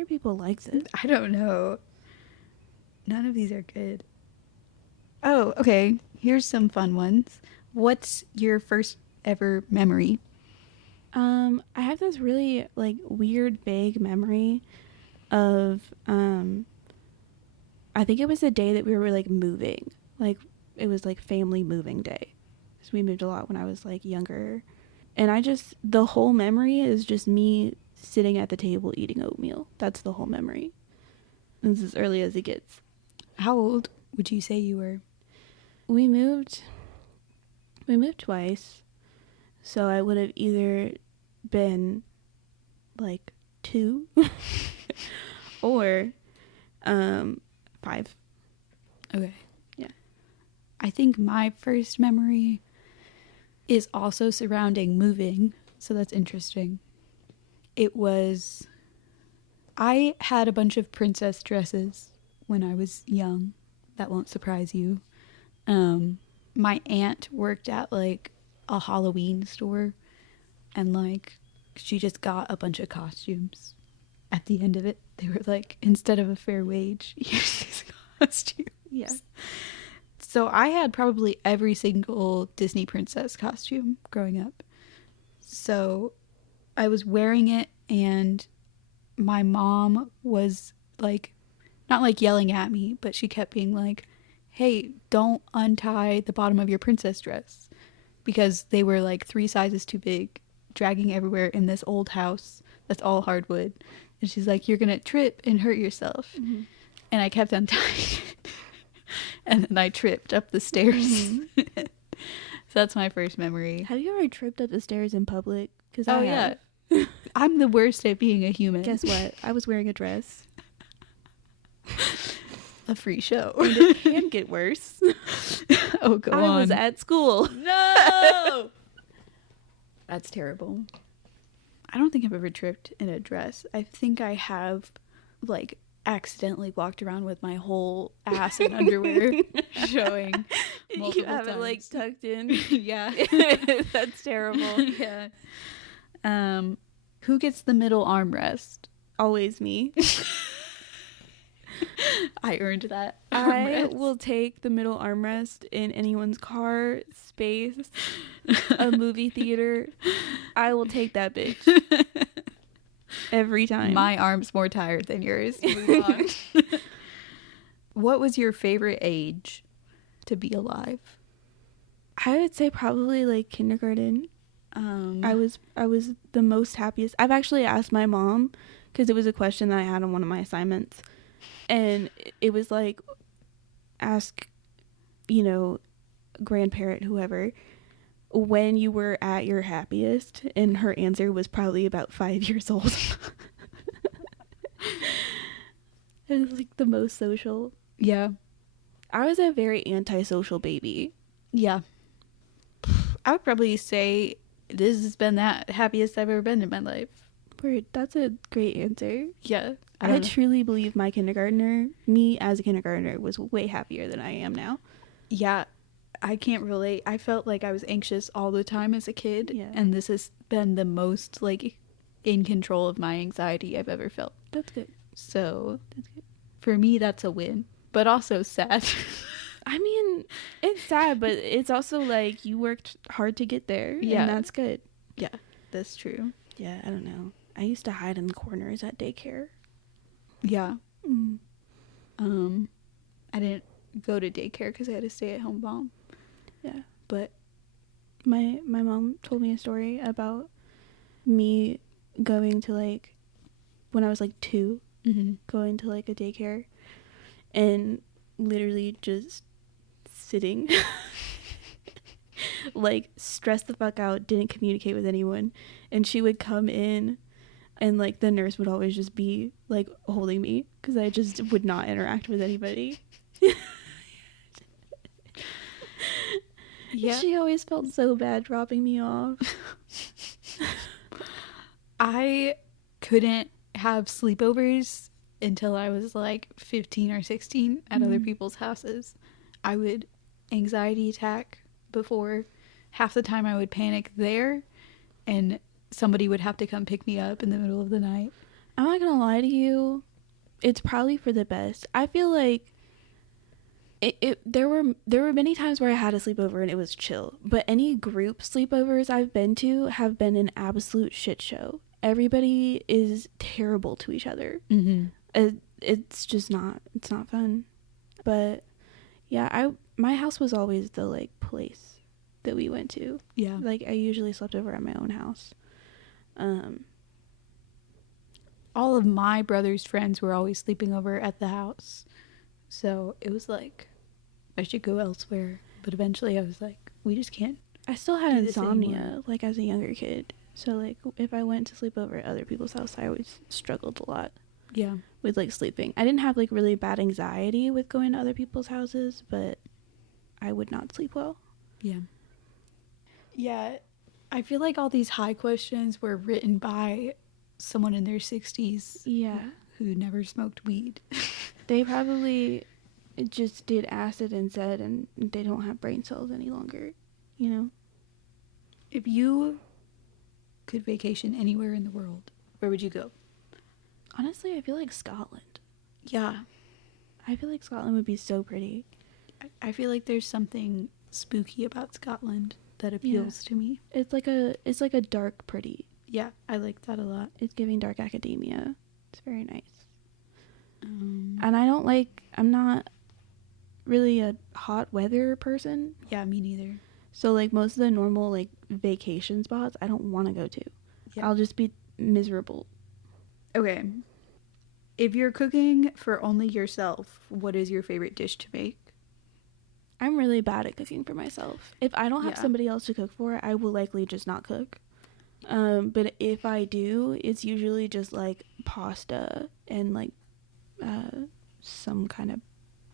are people like this? I don't know. None of these are good. Oh, okay. Here's some fun ones. What's your first ever memory? I have this really like weird vague memory of I think it was the day that we were like moving. Like it was like family moving day. So we moved a lot when I was like younger. And the whole memory is just me sitting at the table eating oatmeal. That's the whole memory. And it's as early as it gets. How old would you say you were? We moved twice. So I would have either been like 2 or 5. Okay. Yeah. I think my first memory is also surrounding moving, so that's interesting. I had a bunch of princess dresses when I was young. That won't surprise you. My aunt worked at like a Halloween store, and like she just got a bunch of costumes. At the end of it, they were like, instead of a fair wage, here's these costumes. Yeah. So I had probably every single Disney princess costume growing up. So I was wearing it, and my mom was like, not like yelling at me, but she kept being like, hey, don't untie the bottom of your princess dress, because they were like 3 sizes too big, dragging everywhere in this old house that's all hardwood. And she's like, you're going to trip and hurt yourself. Mm-hmm. And I kept untying it. And then I tripped up the stairs. Mm-hmm. So that's my first memory. Have you ever tripped up the stairs in public? Cause yeah. I'm the worst at being a human. Guess what? I was wearing a dress. A free show. And it can get worse. Oh, go on. I was at school. No! That's terrible. I don't think I've ever tripped in a dress. I think I have, like, accidentally walked around with my whole ass in underwear showing multiple You have times. it, like, tucked in? Yeah. That's terrible. Yeah. Who gets the middle armrest? Always me. I earned that. I will take the middle armrest in anyone's car, space, a movie theater. I will take that bitch. Every time. My arm's more tired than yours. Move on. What was your favorite age to be alive? I would say probably like kindergarten. I was the most happiest. I've actually asked my mom, because it was a question that I had on one of my assignments, and it was like, ask, grandparent, whoever, when you were at your happiest, and her answer was probably about 5 years old. It was like the most social. Yeah. I was a very antisocial baby. Yeah. I would probably say this has been the happiest I've ever been in my life. Word, that's a great answer. Yeah. I truly believe me as a kindergartner, was way happier than I am now. Yeah. I can't relate. I felt like I was anxious all the time as a kid. Yeah. And this has been the most, like, in control of my anxiety I've ever felt. That's good. So, for me, that's a win. But also sad. I mean, it's sad, but it's also like you worked hard to get there. Yeah. And that's good. Yeah, that's true. Yeah, I don't know. I used to hide in the corners at daycare. Yeah. Mm. I didn't go to daycare because I had a stay-at-home mom. Yeah. But My mom told me a story about me going to, like, when I was like 2, going to like a daycare and literally just sitting like stressed the fuck out, didn't communicate with anyone, and she would come in and like the nurse would always just be like holding me because I just would not interact with anybody. yeah, She always felt so bad dropping me off. I couldn't have sleepovers until I was like 15 or 16 at other people's houses. I would anxiety attack before. Half the time I would panic there, and somebody would have to come pick me up in the middle of the night. I'm not gonna lie to you, it's probably for the best. I feel like there were many times where I had a sleepover and it was chill, but any group sleepovers I've been to have been an absolute shit show. Everybody is terrible to each other. It's just not, it's not fun. But yeah, my house was always the like place that we went to. Yeah. Like I usually slept over at my own house. All of my brother's friends were always sleeping over at the house. So it was like, I should go elsewhere. But eventually I was like, we just can't. I still had Do this insomnia anymore. like as a younger kid. So like if I went to sleep over at other people's house, I always struggled a lot Yeah. with like sleeping. I didn't have like really bad anxiety with going to other people's houses, but I would not sleep well. Yeah. Yeah. I feel like all these high questions were written by someone in their 60s. Yeah. Who never smoked weed. They probably just did acid and said, and they don't have brain cells any longer, you know? If you could vacation anywhere in the world, where would you go? Honestly, I feel like Scotland. Yeah. I feel like Scotland would be so pretty. I feel like there's something spooky about Scotland that appeals to me. It's like a dark pretty. Yeah, I like that a lot. It's giving dark academia. It's very nice. And I'm not really a hot weather person. Yeah, me neither. So like most of the normal like vacation spots I don't want to go to. Yeah. I'll just be miserable. Okay. If you're cooking for only yourself, what is your favorite dish to make? I'm really bad at cooking for myself. If I don't have somebody else to cook for, I will likely just not cook. But if I do, it's usually just like pasta and like some kind of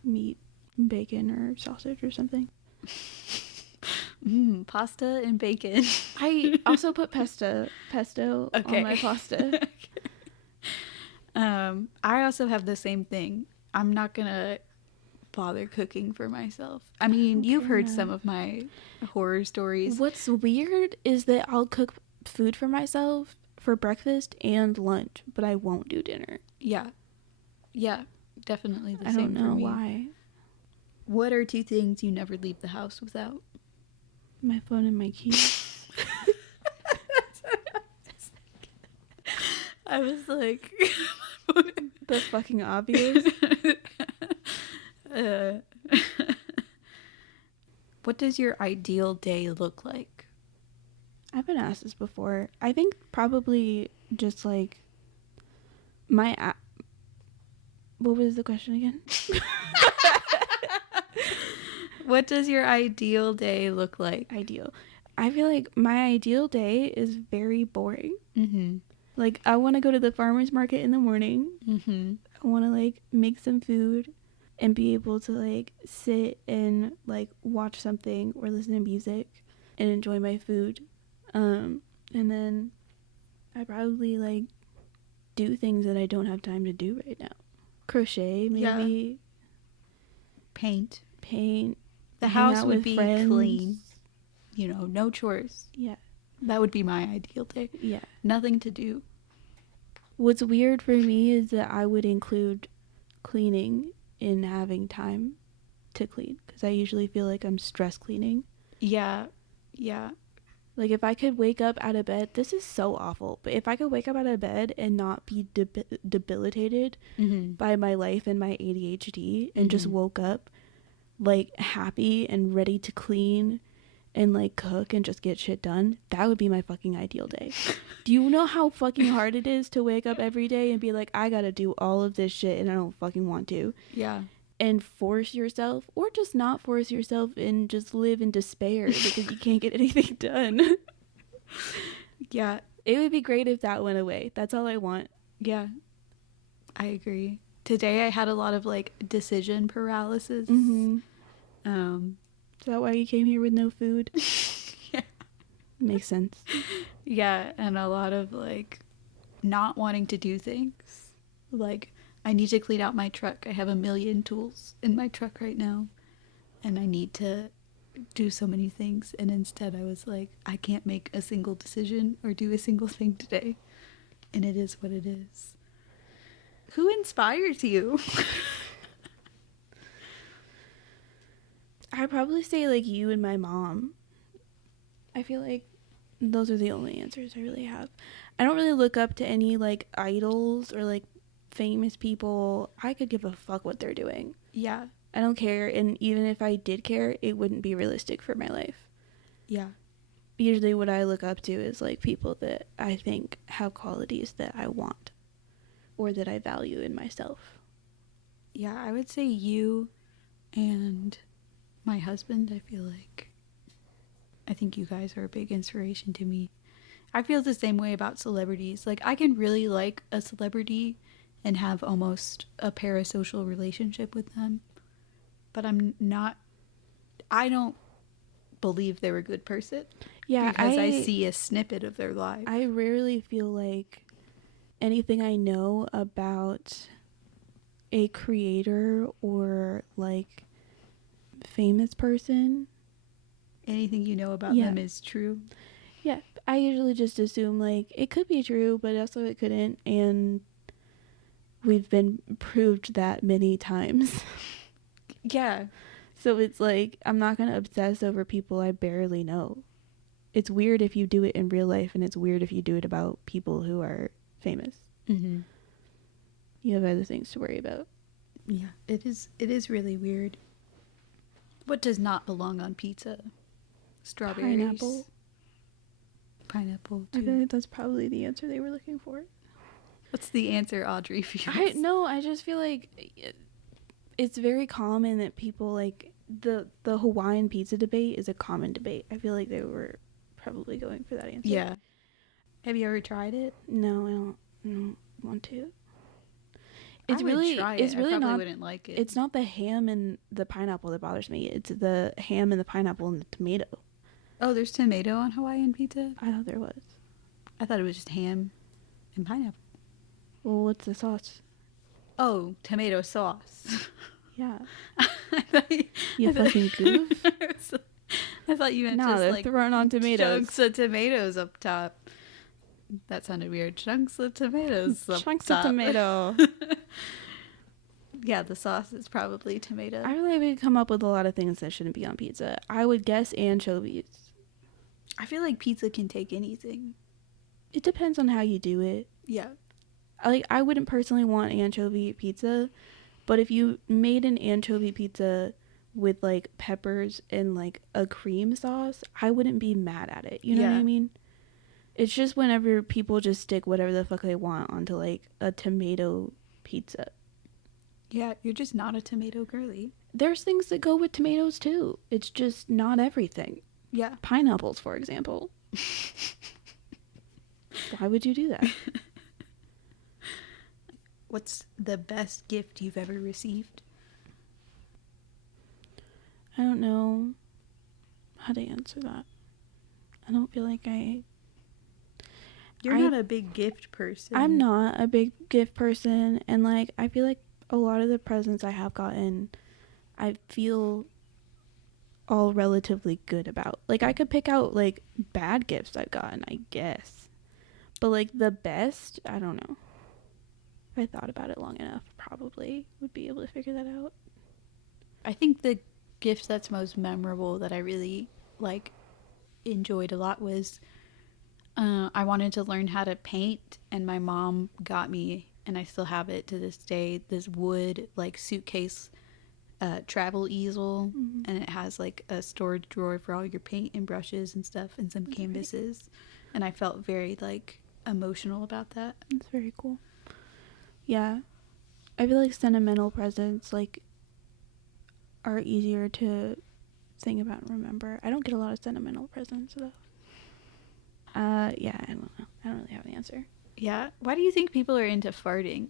meat, bacon or sausage or something. Pasta and bacon. I also put pesto on my pasta. I also have the same thing. I'm not gonna bother cooking for myself. I mean, you've heard some of my horror stories. What's weird is that I'll cook food for myself for breakfast and lunch, but I won't do dinner. Yeah, definitely the same for me. I don't know why. What are 2 things you never leave the house without? My phone and my keys. I was like, the fucking obvious. What does your ideal day look like? I've been asked this before. I think probably just like what was the question again? What does your ideal day look like? Ideal. I feel like my ideal day is very boring. Like, I want to go to the farmer's market in the morning. I want to, like, make some food and be able to, like, sit and, like, watch something or listen to music and enjoy my food. And then I probably, like, do things that I don't have time to do right now. Crochet, maybe. Paint. The Hang house out would with be friends. clean. You know, no chores. Yeah. That would be my ideal day. Yeah. Nothing to do. What's weird for me is that I would include cleaning in having time to clean, because I usually feel like I'm stress cleaning. Yeah. Like, if I could wake up out of bed, this is so awful, but if I could wake up out of bed and not be debilitated by my life and my ADHD and just woke up, like, happy and ready to clean and, like, cook and just get shit done, that would be my fucking ideal day. Do you know how fucking hard it is to wake up every day and be like, I gotta do all of this shit and I don't fucking want to? Yeah. And force yourself, or just not force yourself and just live in despair because you can't get anything done. Yeah. It would be great if that went away. That's all I want. Yeah. I agree. Today I had a lot of like decision paralysis. Mm-hmm. Is that why you came here with no food? Yeah. Makes sense. Yeah, and a lot of like not wanting to do things. Like, I need to clean out my truck. I have a million tools in my truck right now, and I need to do so many things. And instead I was like, I can't make a single decision or do a single thing today. And it is what it is. Who inspires you? I'd probably say like you and my mom. I feel like those are the only answers I really have. I don't really look up to any like idols or like famous people. I could give a fuck what they're doing. Yeah. I don't care, and even if I did care, it wouldn't be realistic for my life. Yeah. Usually what I look up to is like people that I think have qualities that I want or that I value in myself. Yeah, I would say you and my husband. I think you guys are a big inspiration to me. I feel the same way about celebrities. Like, I can really like a celebrity and have almost a parasocial relationship with them. But I don't believe they're a good person. Yeah, because I see a snippet of their life. I rarely feel like anything I know about a creator or like famous person, anything you know about them is true. Yeah, I usually just assume like it could be true, but also it couldn't, and we've been proved that many times. Yeah. So it's like, I'm not going to obsess over people I barely know. It's weird if you do it in real life, and it's weird if you do it about people who are famous. Mm-hmm. You have other things to worry about. Yeah, it is really weird. What does not belong on pizza? Strawberries. Pineapple, too. I feel like that's probably the answer they were looking for. What's the answer, Audrey? I just feel like it's very common that people like the Hawaiian pizza debate is a common debate. I feel like they were probably going for that answer. Yeah. Have you ever tried it? No, I don't want to. It's really not. I probably wouldn't like it. It's not the ham and the pineapple that bothers me. It's the ham and the pineapple and the tomato. Oh, there's tomato on Hawaiian pizza? I thought there was. I thought it was just ham and pineapple. Well, what's the sauce? Oh, tomato sauce. Yeah. You fucking goof. I thought you meant just they're like throwing on tomatoes. Chunks of tomatoes up top. That sounded weird. Chunks of tomatoes up Chunks top. of tomato. Yeah, the sauce is probably tomato. I really would come up with a lot of things that shouldn't be on pizza. I would guess anchovies. I feel like pizza can take anything. It depends on how you do it. Yeah. I wouldn't personally want anchovy pizza, but if you made an anchovy pizza with like peppers and like a cream sauce, I wouldn't be mad at it. You know what I mean? It's just whenever people just stick whatever the fuck they want onto like a tomato pizza. Yeah, you're just not a tomato girly. There's things that go with tomatoes too. It's just not everything. Yeah. Pineapples, for example. Why would you do that? What's the best gift you've ever received? I don't know how to answer that. I don't feel like You're not a big gift person. I'm not a big gift person, and like I feel like a lot of the presents I have gotten, I feel all relatively good about. Like I could pick out like bad gifts I've gotten, I guess. But like the best, I don't know. If I thought about it long enough, probably would be able to figure that out. I think the gift that's most memorable that I really like enjoyed a lot was I wanted to learn how to paint, and my mom got me, and I still have it to this day, this wood like suitcase travel easel, and it has like a storage drawer for all your paint and brushes and stuff and some canvases. And I felt very like emotional about that. That's very cool. Yeah, I feel like sentimental presents like are easier to think about and remember. I don't get a lot of sentimental presents though. Yeah, I don't know. I don't really have an answer. Yeah, why do you think people are into farting?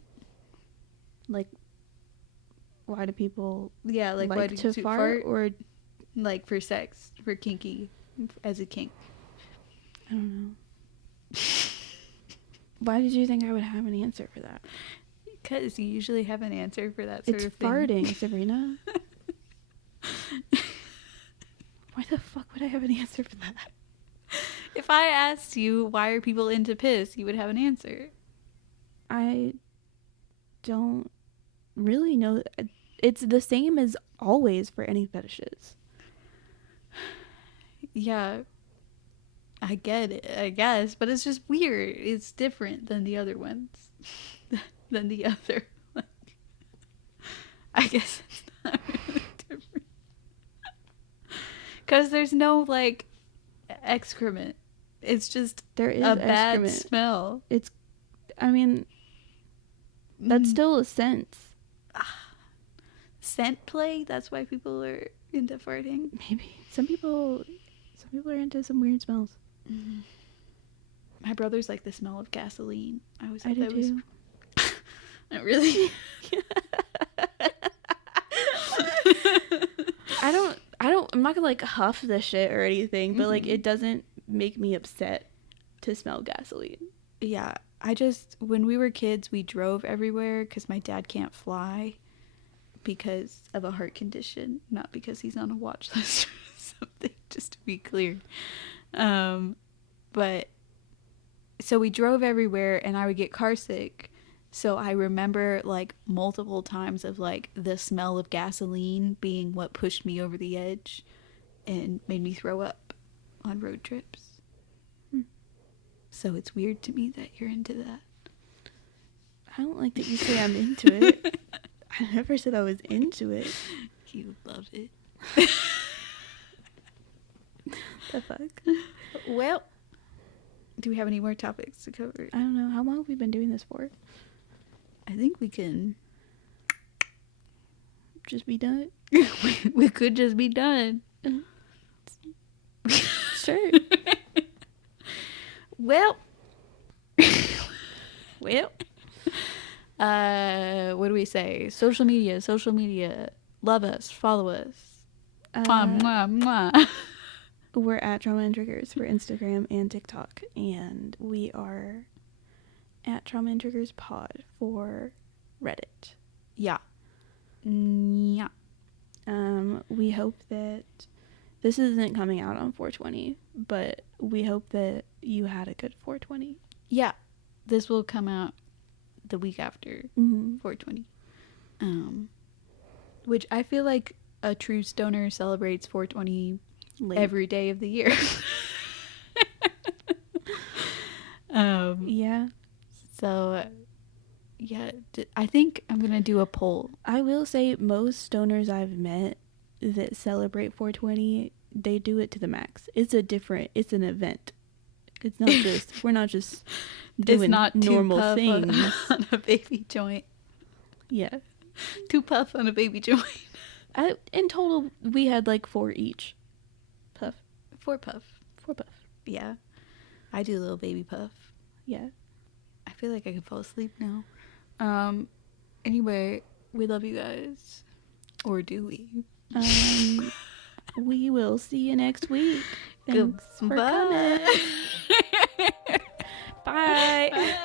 Like, why do people like like to fart or like for sex, for kinky, as a kink? I don't know. Why did you think I would have an answer for that? Because you usually have an answer for that sort of thing. It's farting, Sabrina. Why the fuck would I have an answer for that? If I asked you why are people into piss, you would have an answer. I don't really know. It's the same as always for any fetishes. Yeah, I get it, I guess, but it's just weird. It's different than the other ones. Than the other one. I guess it's not really different. Because there's no, like, excrement. It's just there is a bad excrement. smell. It's, I mean, that's still a sense. Scent play? That's why people are into farting? Maybe. Some people are into some weird smells. Mm. My brother's like the smell of gasoline. I always thought I do that was... too. Not really. I'm not gonna like huff the shit or anything, but like it doesn't make me upset to smell gasoline. Yeah, when we were kids, we drove everywhere because my dad can't fly because of a heart condition, not because he's on a watch list or something, just to be clear. But so we drove everywhere and I would get car sick. So I remember like multiple times of like the smell of gasoline being what pushed me over the edge and made me throw up on road trips. So it's weird to me that you're into that. I don't like that you say I'm into it. I never said I was into it. You love it. The fuck? Well, do we have any more topics to cover? I don't know. How long have we been doing this for? I think we can just be done. We could just be done. Sure. Well, what do we say? Social media. Love us, follow us. Mwah, mwah, mwah. We're at Trauma and Triggers for Instagram and TikTok, and we are at Trauma and Triggers Pod for Reddit. Yeah. Yeah. We hope that this isn't coming out on 420, but we hope that you had a good 420. Yeah. This will come out the week after 420. Which I feel like a true stoner celebrates 420 every day of the year. Yeah. So, yeah, I think I'm going to do a poll. I will say most stoners I've met that celebrate 420, they do it to the max. It's an event. It's not just, we're not just doing it's not normal things. On a baby joint. Yeah. 2 puff on a baby joint. In total, we had like 4 each. Puff. 4 puff. 4 puff. Yeah. I do a little baby puff. Yeah. I feel like I could fall asleep now. Anyway, we love you guys. Or do we? We will see you next week. Thanks for coming. Bye. Bye.